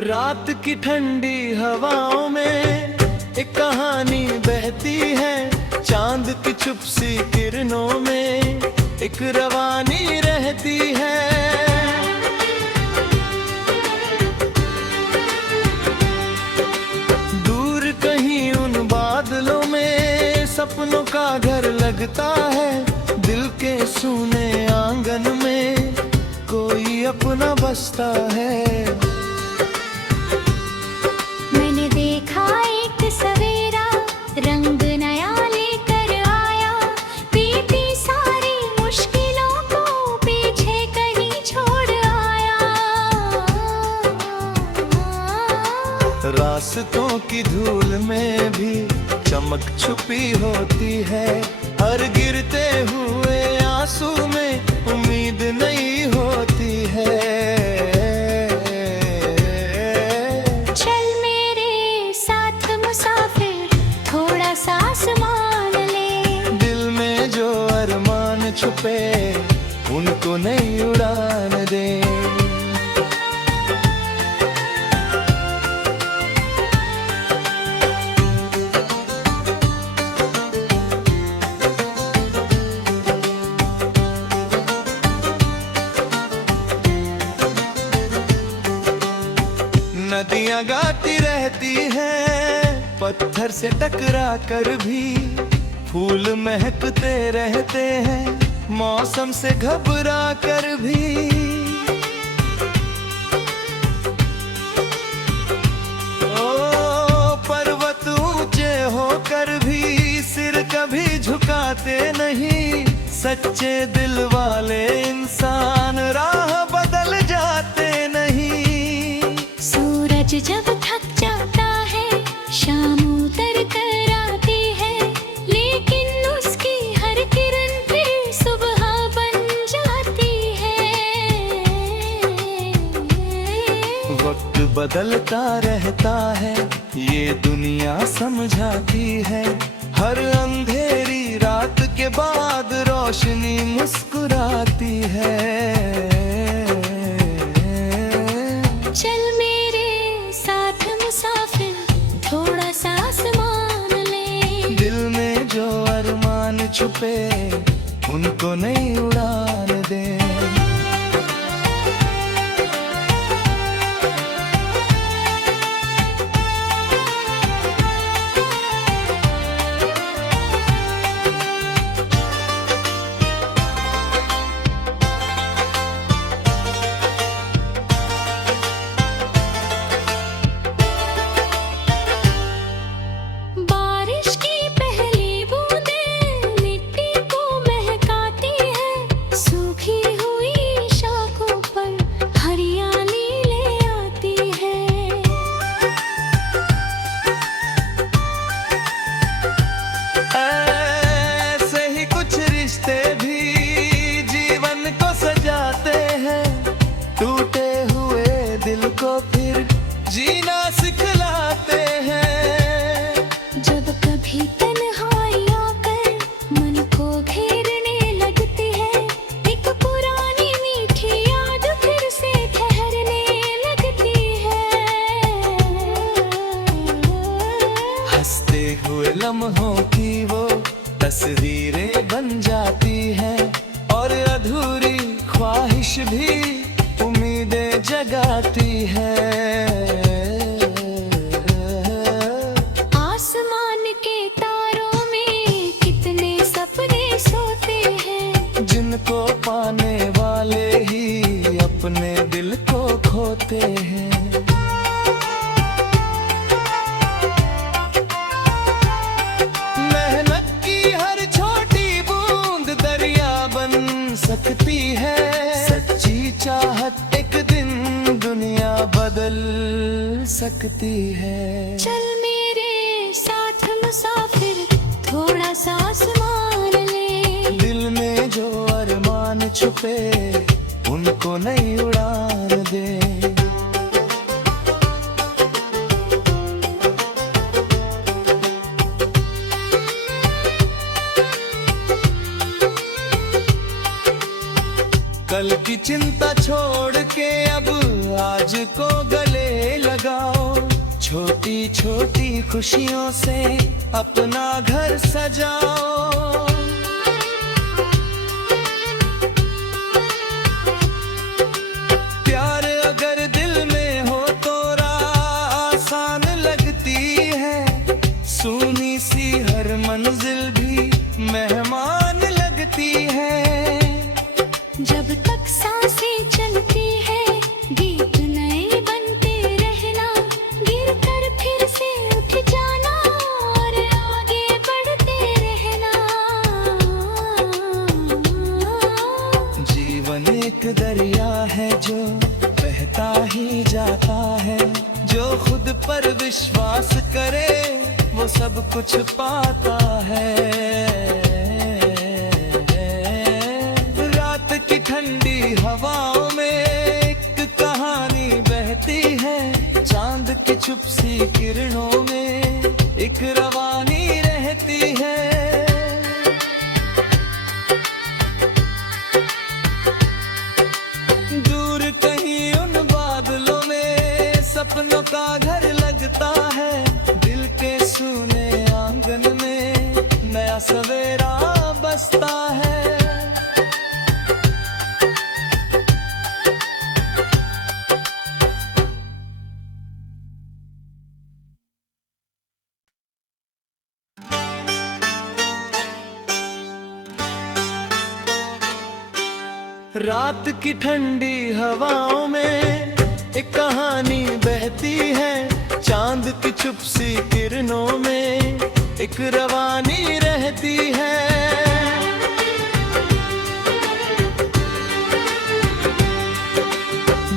रात की ठंडी हवाओं में एक कहानी बहती है, चांद की छुप सी किरणों में एक रवानी रहती है। दूर कहीं उन बादलों में सपनों का घर लगता है, दिल के सूने आंगन में कोई अपना बसता है। मैंने देखा एक सवेरा, रंग नया लेकर आया, बीती सारी मुश्किलों को पीछे कहीं छोड़ आया। रास्तों की धूल में भी चमक छुपी होती है, हर गिरते हुए आंसू में उम्मीद नहीं होती है। चल मेरे साथ मुसाफिर, थोड़ा सा आसमान ले। दिल में जो अरमान छुपे उनको नहीं उड़ान दे। नदियां गाती रहती हैं पत्थर से टकरा कर भी, फूल महकते रहते हैं मौसम से घबरा कर भी। ओ पर्वत ऊंचे होकर भी सिर कभी झुकाते नहीं, सच्चे दिल वाले इंसान राह बदल जाते नहीं। सूरज जब थक जाता है, शाम उतर कर आती है, लेकिन उसकी हर किरण फिर सुबह बन जाती है। वक्त बदलता रहता है ये दुनिया समझाती है, हर अंधेरी रात के बाद रोशनी मुस्कुराती है। चल मेरे साथ मुसाफिर, थोड़ा सा आसमान ले। दिल में जो अरमान छुपे उनको नहीं उड़ान दे। बारिश की पहली बूंदें मिट्टी को महकाती है, सूखी हुई शाखों पर हरियाली ले आती है। ऐसे ही कुछ रिश्ते भी जीवन को सजाते हैं, टूटे हुए दिल को फिर जीना सिखलाते हैं। जब कभी तन्हाई आकर मन को घेरने लगती है, एक पुरानी मीठी याद फिर से ठहरने लगती है। हंसते हुए लम्हों की वो तस्वीरें बन जाती हैं, और अधूरी ख्वाहिश भी उम्मीदें जगाती है। आसमान के तारों में कितने सपने सोते हैं, जिनको पाने वाले ही अपने दिल को खोते हैं। मेहनत की हर छोटी बूंद दरिया बन सकती है, सच्ची चाहत एक दिन दुनिया बदल सकती है। चल मेरे साथ मुसाफिर, थोड़ा सा आसमान ले। दिल में जो अरमान छुपे उनको नहीं उड़ान दे। कल की चिंता छोड़ के अब आज को गले लगाओ। छोटी छोटी खुशियों से अपना घर सजाओ। प्यार अगर दिल में हो तो राह आसान लगती है। सूनी सी हर मंजिल भी मेहमान लगती है। जब तक सांसें चलती है गीत नए बनते रहना। गिर कर फिर से उठ जाना और आगे बढ़ते रहना। जीवन एक दरिया है जो बहता ही जाता है। जो खुद पर विश्वास करे वो सब कुछ पाता है। रात की ठंडी हवाओं में एक कहानी बहती है। चांद की छुप सी किरणों में एक रवानी रहती है। दूर कहीं उन बादलों में सपनों का घर लगता है। दिल के सूने आंगन में नया सवेरा बसता है। रात की ठंडी हवाओं में एक कहानी बहती है। चांद की छुप सी किरणों में एक रवानी रहती है।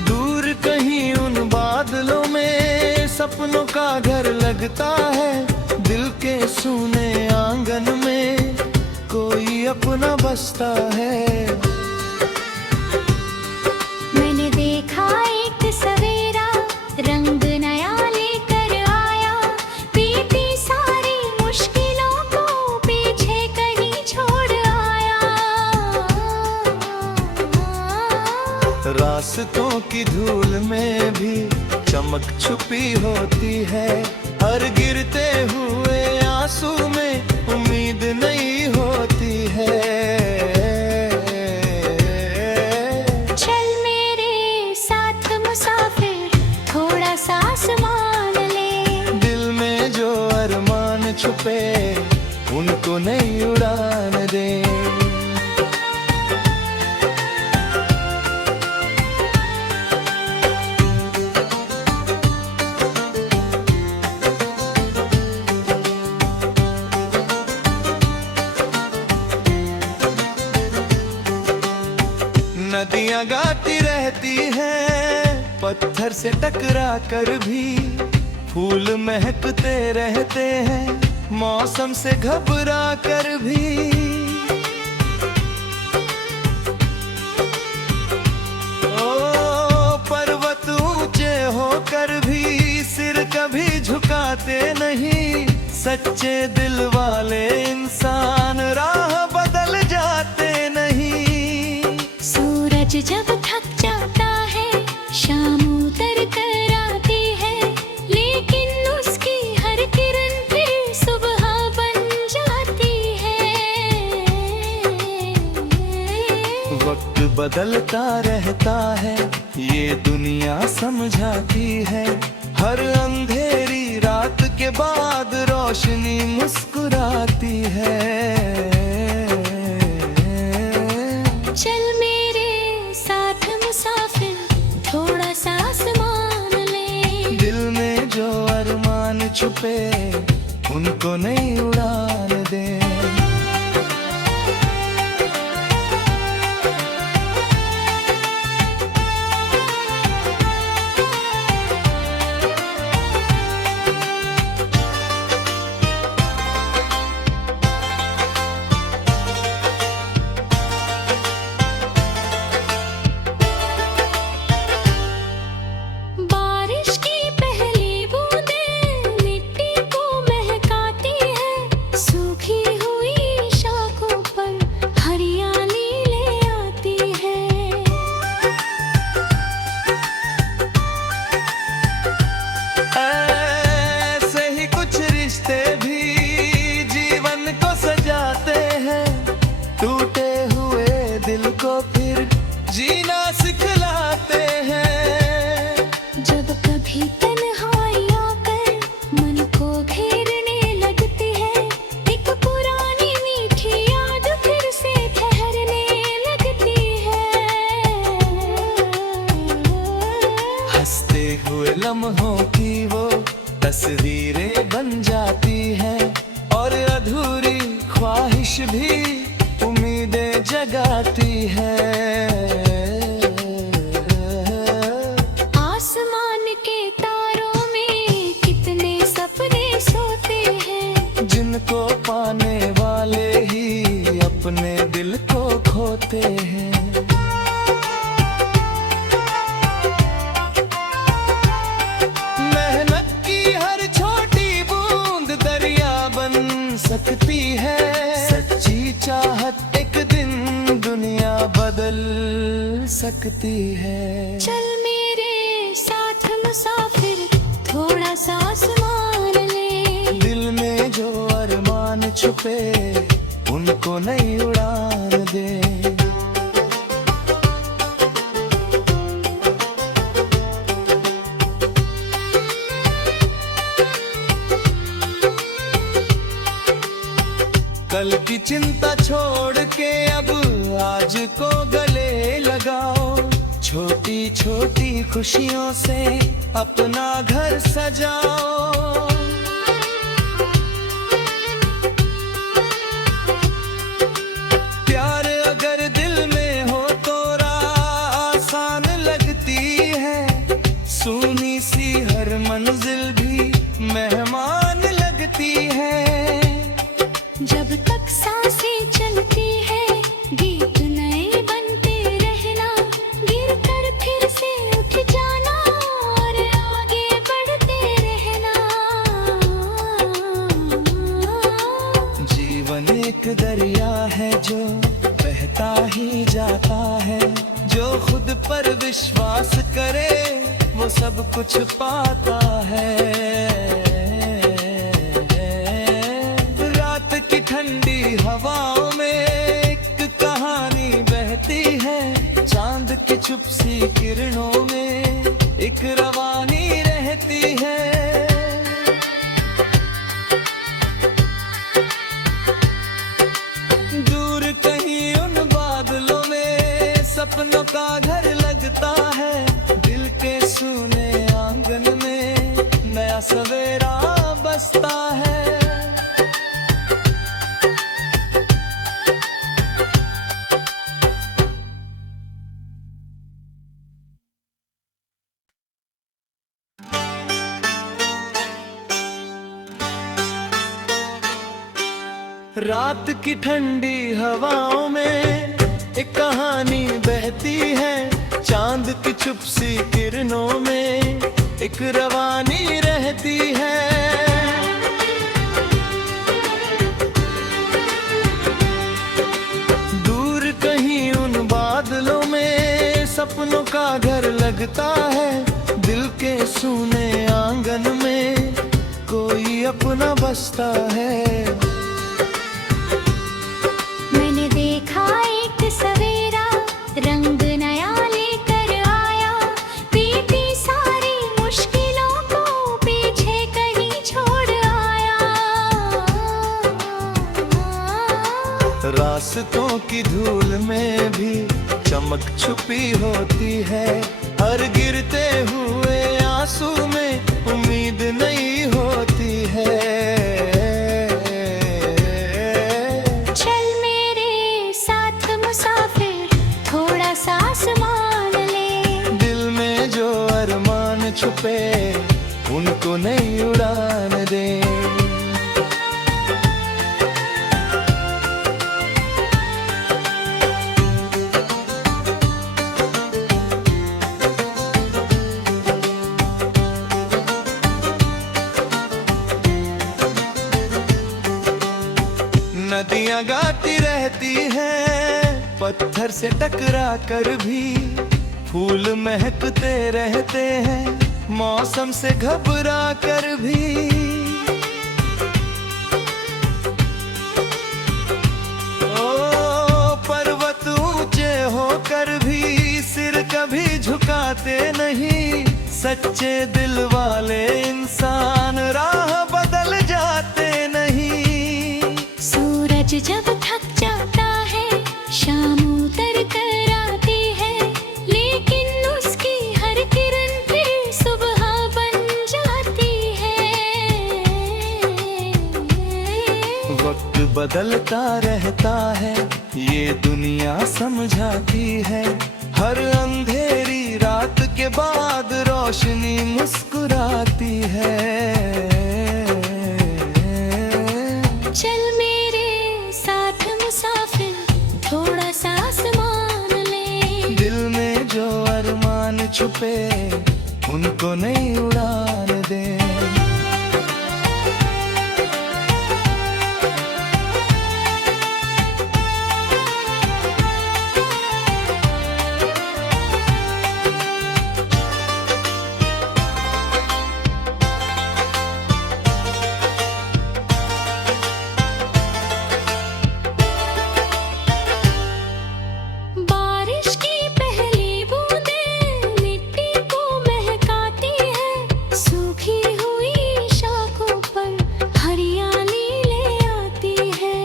दूर कहीं उन बादलों में सपनों का घर लगता है। दिल के सूने आंगन में कोई अपना बसता है। मैंने देखा एक सवेरा रंग नया लेकर आया। बीती सारी मुश्किलों को पीछे कहीं छोड़ आया। रास्तों की धूल में भी चमक छुपी होती है। हर गिरते हुए आंसू में उम्मीद नहीं होती है। चल मेरे साथ मुसाफिर थोड़ा सा आसमान ले। दिल में जो अरमान छुपे उनको नहीं उड़ान दे। नदियां गाती रहती हैं पत्थर से टकरा कर भी। फूल महकते रहते हैं मौसम से घबरा कर भी। ओ पर्वत ऊंचे होकर भी सिर कभी झुकाते नहीं। सच्चे दिल वाले इंसान राह बदल जाते नहीं। सूरज जब थक जाता है शाम उतर कर आती है। लेकिन उसकी हर किरण फिर सुबह बन जाती है। वक्त बदलता रहता है ये दुनिया समझाती है। हर अंधेरी रात के बाद रोशनी मुस्कुराती है। चल मेरे साथ मुसाफिर थोड़ा सा आसमान ले। दिल में जो अरमान छुपे उनको नहीं उड़ान दे। बारिश की पहली बूंदें मिट्टी टूटे हुए दिल को फिर जीना सिखलाते हैं। जब कभी तन्हाई आकर मन को घेरने लगती है, एक पुरानी मीठी याद फिर से ठहरने लगती है। हंसते हुए लम्हों की वो तस्वीरें बन जाती हैं, और अधूरी ख्वाहिश भी उम्मीदें जगाती है। आसमान के तारों में कितने सपने सोते हैं, जिनको पाने वाले ही अपने दिल को खोते हैं। मेहनत की हर छोटी बूंद दरिया बन सकती है। सच्ची चाहत एक दिन दुनिया बदल सकती है। चल मेरे साथ मुसाफिर, थोड़ा सा आसमान ले। दिल में जो अरमान छुपे उनको नई उड़ान दे। कल की चिंता छोड़ के अब आज को गले लगाओ। छोटी छोटी खुशियों से अपना घर सजाओ। प्यार अगर दिल में हो तो राह आसान लगती है। सूनी सी हर मंजिल भी मेहमान लगती है। जब तक सांसें चलती है, गीत नए बनते रहना। गिर कर फिर से उठ जाना और आगे बढ़ते रहना। जीवन एक दरिया है जो बहता ही जाता है। जो खुद पर विश्वास करे वो सब कुछ पाता है। की ठंडी हवाओं में एक कहानी बहती है। चांद की छुप सी किरणों में एक रवानी रहती है। दूर कहीं उन बादलों में सपनों का घर लगता है। दिल के सूने आंगन में नया सवेरा बसता है। रात की ठंडी हवाओं में एक कहानी बहती है। चांद की छुप सी किरणों में एक रवानी रहती है। दूर कहीं उन बादलों में सपनों का घर लगता है। दिल के सूने आंगन में कोई अपना बसता है। सवेरा रंग नया लेकर आया, बीती सारी मुश्किलों को पीछे कहीं छोड़ आया। रास्तों की धूल में भी चमक छुपी होती है। हर गिरते हुए आंसू में उम्मीद नहीं होती है। छुपे उनको नई उड़ान दे। नदियां गाती रहती हैं पत्थर से टकरा कर भी। फूल महकते रहते हैं मौसम से घबरा कर भी। ओ सच्चे दिल वाले इंसान राह बदल जाते नहीं। सूरज जब थक जाता है शाम उतर कर आती है, लेकिन उसकी हर किरण फिर सुबह बन जाती है। वक्त बदलता रहता है ये दुनिया समझाती है, हर अंधेरी रात के बाद रोशनी मुस्कुराती है। चल मेरे साथ मुसाफिर थोड़ा सा आसमान ले, दिल में जो अरमान छुपे उनको नहीं उड़ान दे। बारिश की पहली बूंदें मिट्टी को महकाती है, सूखी हुई शाखों पर हरियाली ले आती है।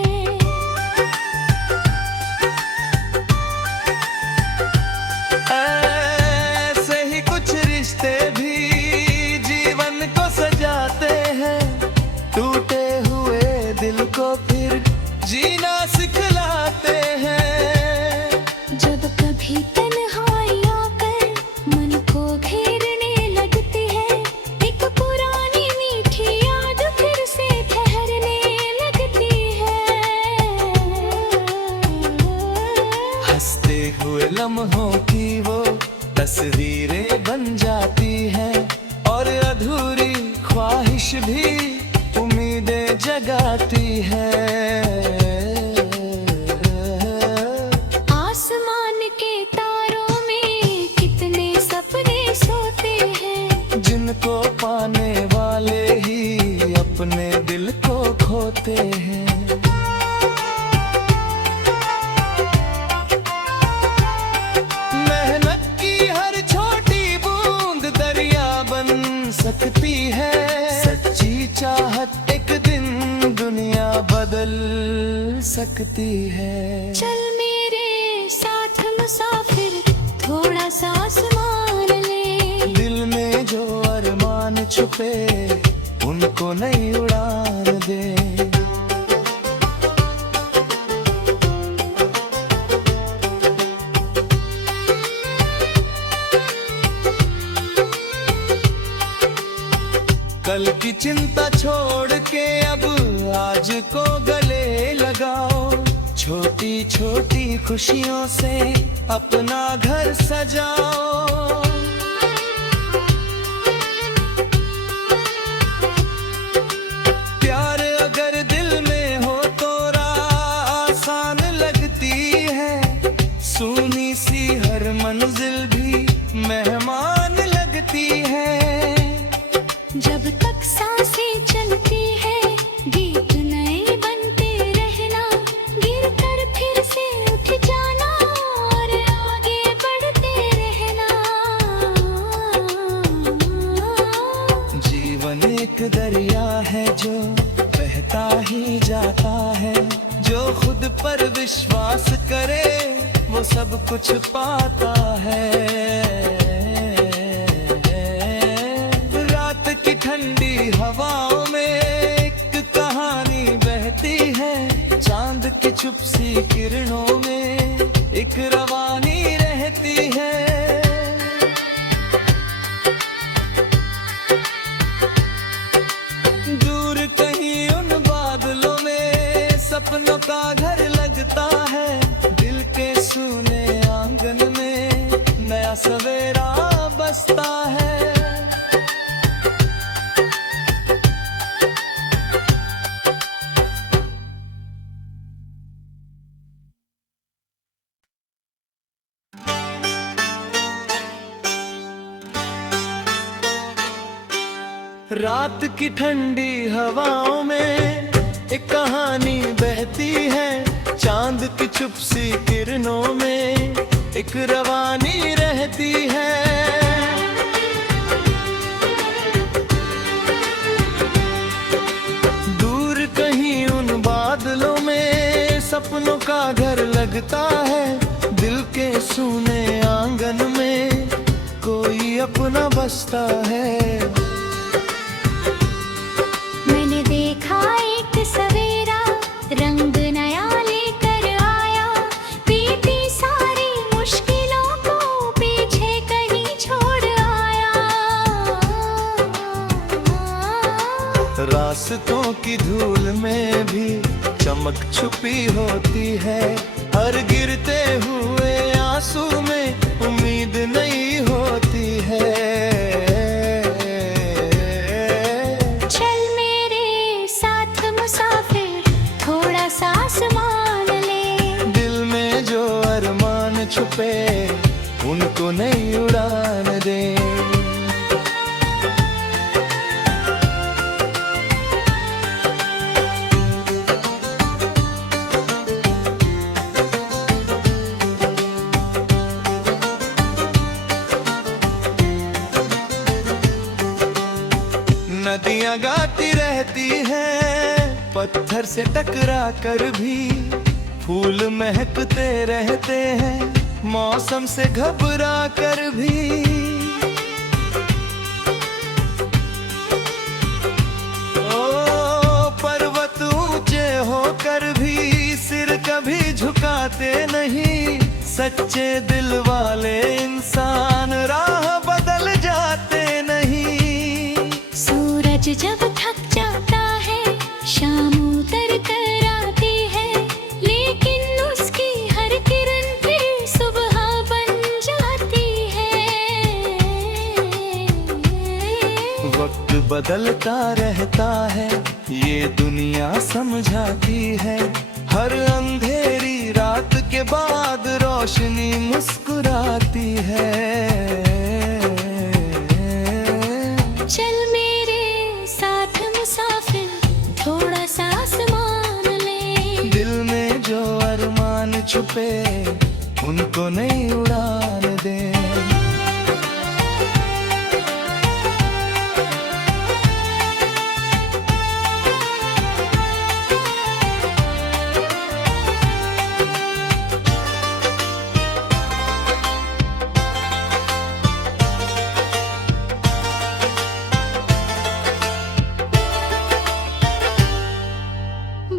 ऐसे ही कुछ रिश्ते भी जीवन को सजाते हैं, टूटे हुए दिल को फिर जीना सिखलाते हैं। जब कभी तन्हाई आकर मन को घेरने लगती है, एक पुरानी मीठी याद फिर से ठहरने लगती है। हंसते हुए लम्हों की वो तस्वीरें बन जाती हैं, और अधूरी ख्वाहिश भी उम्मीदें जगाती है। आसमान के तारों में कितने सपने सोते हैं, जिनको पाने वाले ही अपने दिल को खोते हैं। मेहनत की हर छोटी बूंद दरिया बन सकती है, सच्ची चाहत एक दिन दुनिया बदल सकती है। चल मेरे साथ मुसाफिर थोड़ा सा आसमान ले, दिल में जो अरमान छुपे उनको नहीं उड़ान दे। कल की चिंता छोड़ के अब आज को गले लगाओ, छोटी छोटी खुशियों से अपना घर सजाओ। प्यार अगर दिल में हो तो राह आसान लगती है, सूनी सी हर मंजिल भी मेहमान लगती है। जब तक सांसें चलती है गीत नए बनते रहना, गिर कर फिर से उठ जाना और आगे बढ़ते रहना। जीवन एक दरिया है जो बहता ही जाता है, जो खुद पर विश्वास करे वो सब कुछ पाता है। रात की ठंडी हवाओं में एक कहानी बहती है, चांद की चुप सी किरणों में एक रवानी रहती है। दूर कहीं उन बादलों में सपनों का घर लगता है, दिल के सूने आंगन में नया सवेरा बसता है। रात की ठंडी हवाओं में एक कहानी बहती है, चांद की चुप सी किरणों में एक रवानी रहती है। सपनों का घर लगता है, दिल के सूने आंगन में कोई अपना बसता है। मैंने देखा एक सवेरा, रंग नया लेकर आया, बीती सारी मुश्किलों को पीछे कहीं छोड़ आया। रास्तों की धूल में भी चमक छुपी होती है, हर गिरते हुए आंसू में उम्मीद नहीं होती है। चल मेरे साथ मुसाफिर, थोड़ा सा आसमान ले। दिल में जो अरमान छुपे उनको नहीं उड़ान दे। नदियां गाती रहती हैं पत्थर से टकरा कर भी, फूल महकते रहते हैं मौसम से घबरा कर भी। ओ पर्वत ऊंचे होकर भी सिर कभी झुकाते नहीं, सच्चे दिल वाले इंसान राह बदल जाते नहीं। सूरज जब थक जाता है, शाम उतर कर आती है, लेकिन उसकी हर किरण फिर सुबह बन जाती है। वक्त बदलता रहता है, ये दुनिया समझाती है, हर अंधेरी रात के बाद रोशनी मुस्कुराती है। चल मेरे साथ मुसाफिर, थोड़ा सा आसमान ले। दिल में जो अरमान छुपे उनको नहीं उड़ान दे।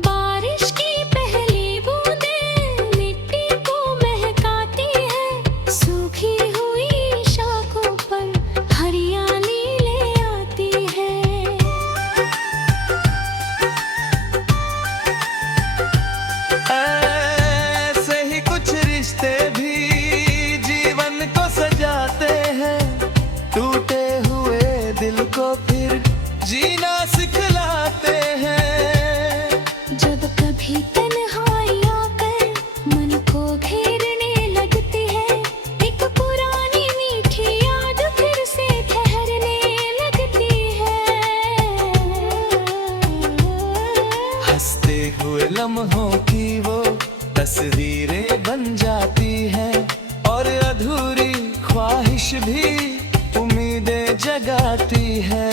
बारिश की पहली बूंदें मिट्टी को महकाती है, सूखी हुई शाखों पर हरियाली ले आती है। ऐसे ही कुछ रिश्ते भी जीवन को सजाते हैं, टूटे हुए दिल को फिर जीना सिखलाते हैं। जब कभी तन्हाई आकर मन को घेरने लगती है, एक पुरानी मीठी याद फिर से ठहरने लगती है। हंसते हुए लम्हों की वो तस्वीरें बन जाती हैं, और अधूरी ख्वाहिश भी उम्मीदें जगाती है।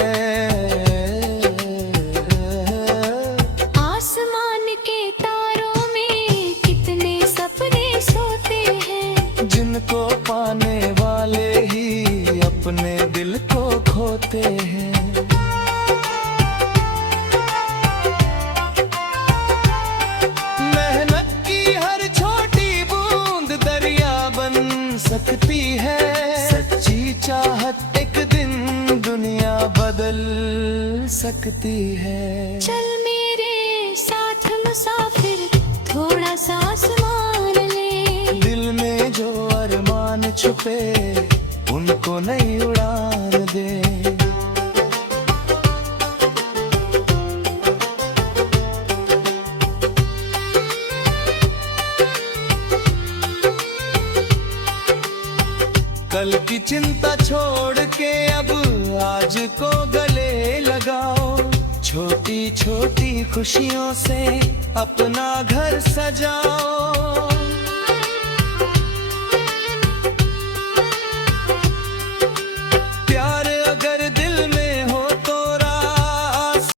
आसमान के तारों में कितने सपने सोते हैं, जिनको पाने वाले ही अपने दिल को खोते हैं। मेहनत की हर छोटी बूंद दरिया बन सकती है, सच्ची चाहत एक दिन दुनिया बदल सकती है। चल मेरे साथ मुसाफिर, थोड़ा सा आसमान ले। दिल में जो अरमान छुपे उनको नहीं उड़ान दे। कल की चिंता छोड़ के अब आज को गले लगाओ, छोटी छोटी खुशियों से अपना घर सजाओ।